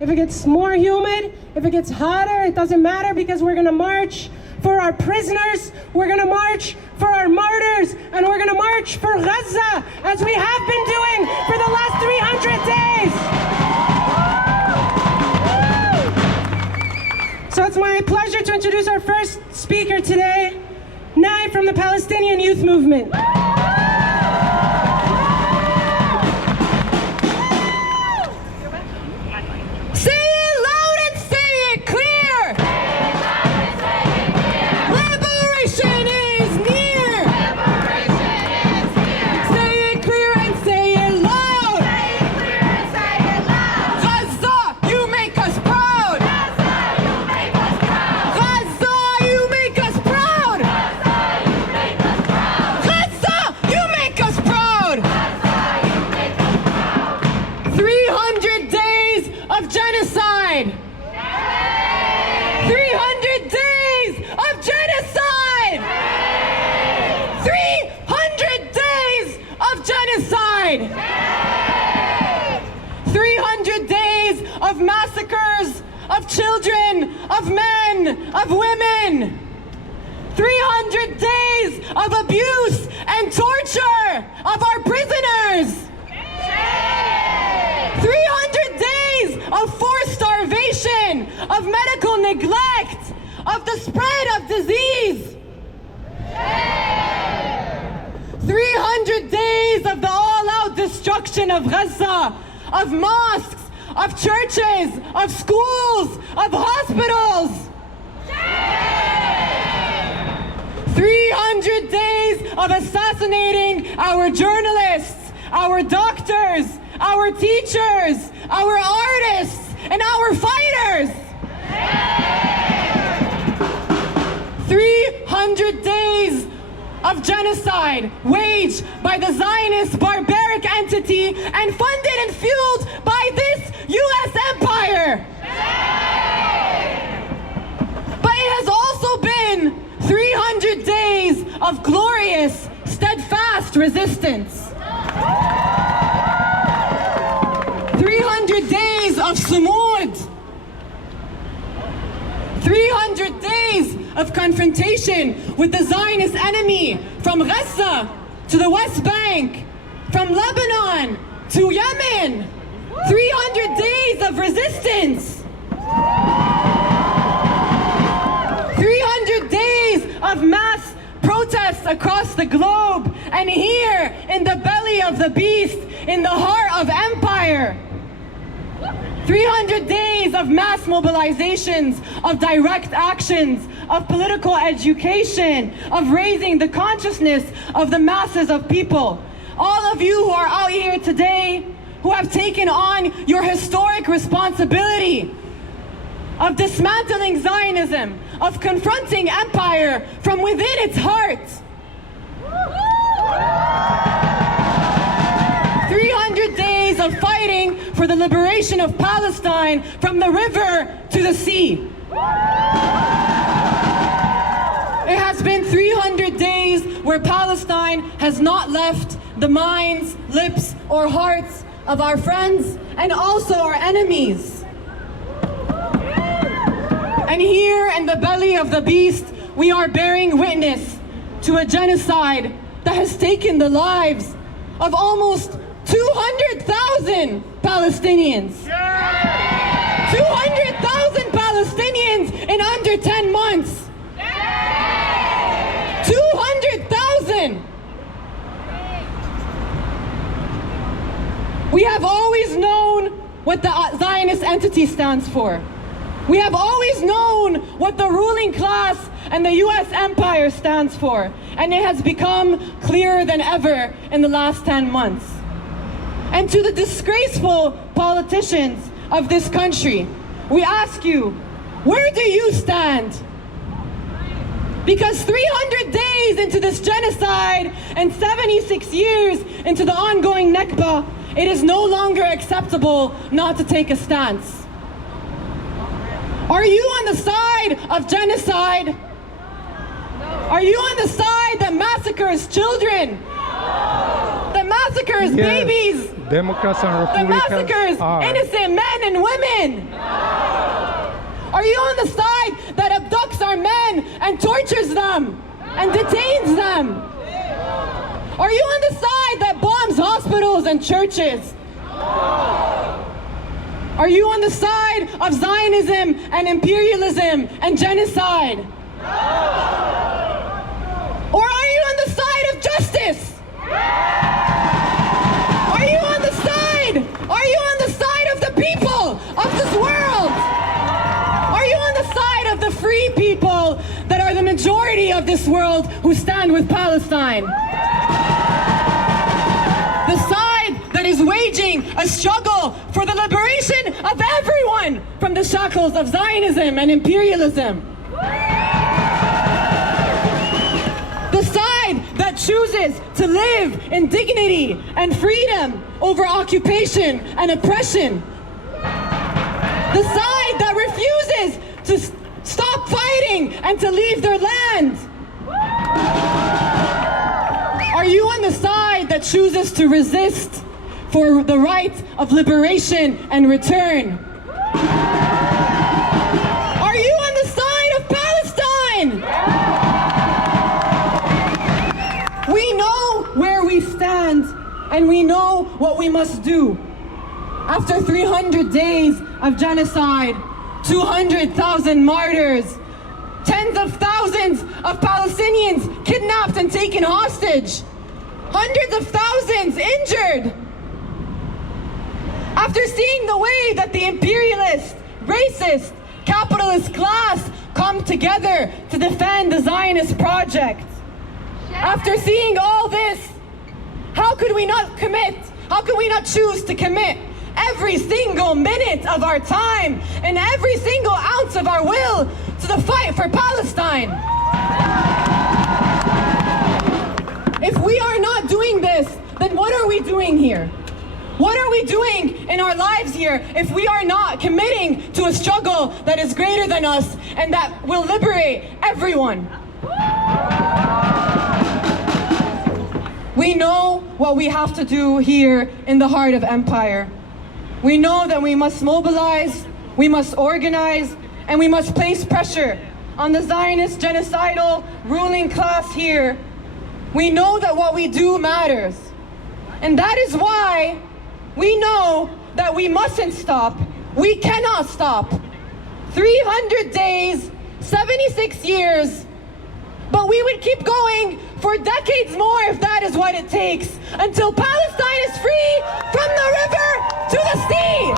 If it gets more humid, if it gets hotter, it doesn't matter, because we're gonna march for our prisoners, we're gonna march for our martyrs, and we're gonna march for Gaza, as we have been doing for the last 300 days. So it's my pleasure to introduce our first speaker today, Nye from the Palestinian Youth Movement. Of massacres of children, of men, of women. 300 days of abuse and torture of our prisoners. 300 days of forced starvation, of medical neglect, of the spread of disease. 300 days of the all-out destruction of Gaza, of mosques, of churches, of schools, of hospitals. 300 days of assassinating our journalists, our doctors, our teachers, our artists, and our fighters. 300 days of genocide waged by the Zionist barbaric entity and funded and fueled by this U.S. empire. But it has also been 300 days of glorious, steadfast resistance. 300 days of sumud. 300 days of confrontation with the Zionist enemy, from Gaza to the West Bank, from Lebanon to Yemen. 300 days of resistance. 300 days of mass protests across the globe, and here in the belly of the beast, in the heart of empire. 300 days of mass mobilizations, of direct actions, of political education, of raising the consciousness of the masses of people. All of you who are out here today, who have taken on your historic responsibility of dismantling Zionism, of confronting empire from within its heart. 300 days of fighting for the liberation of Palestine from the river to the sea. It has been 300 days where Palestine has not left the minds, lips, or hearts of our friends and also our enemies. And here in the belly of the beast, we are bearing witness to a genocide that has taken the lives of almost 200,000 Palestinians. 200,000 Palestinians in under 10 months. 200,000! We have always known what the Zionist entity stands for. We have always known what the ruling class and the U.S. empire stands for. And it has become clearer than ever in the last 10 months. And to the disgraceful politicians of this country, we ask you, where do you stand? Because 300 days into this genocide and 76 years into the ongoing Nakba, it is no longer acceptable not to take a stance. Are you on the side of genocide? No. Are you on the side that massacres children? No. That massacres babies? Democrats and that Republicans massacres are. innocent men and women? Are you on the side that abducts our men and tortures them and detains them? Are you on the side that bombs hospitals and churches? Are you on the side of Zionism and imperialism and genocide? Or are you on the side of justice? Are you on the side? Are you on the side of the people of this world? Are you on the side of the free people that are the majority of this world who stand with Palestine? The side that is waging a struggle for the liberation of everyone from the shackles of Zionism and imperialism. The side that chooses to live in dignity and freedom over occupation and oppression. The side that refuses to stop fighting and to leave their land. Are you on the side that chooses to resist for the right of liberation and return? Are you on the side of Palestine? We know where we stand and we know what we must do. After 300 days of genocide, 200,000 martyrs, tens of thousands of Palestinians kidnapped and taken hostage, hundreds of thousands injured. After seeing the way that the imperialist, racist, capitalist class come together to defend the Zionist project, after seeing all this, how could we not commit? How could we not choose to commit every single minute of our time and every single ounce of our will to the fight for Palestine? If we are not doing this, then what are we doing here? What are we doing in our lives here if we are not committing to a struggle that is greater than us and that will liberate everyone? We know what we have to do here in the heart of empire. We know that we must mobilize, we must organize, and we must place pressure on the Zionist genocidal ruling class here. We know that what we do matters. And that is why we know that we mustn't stop. We cannot stop. 300 days, 76 years, but we would keep going for decades more if that is what it takes, until Palestine is free from the river to the sea.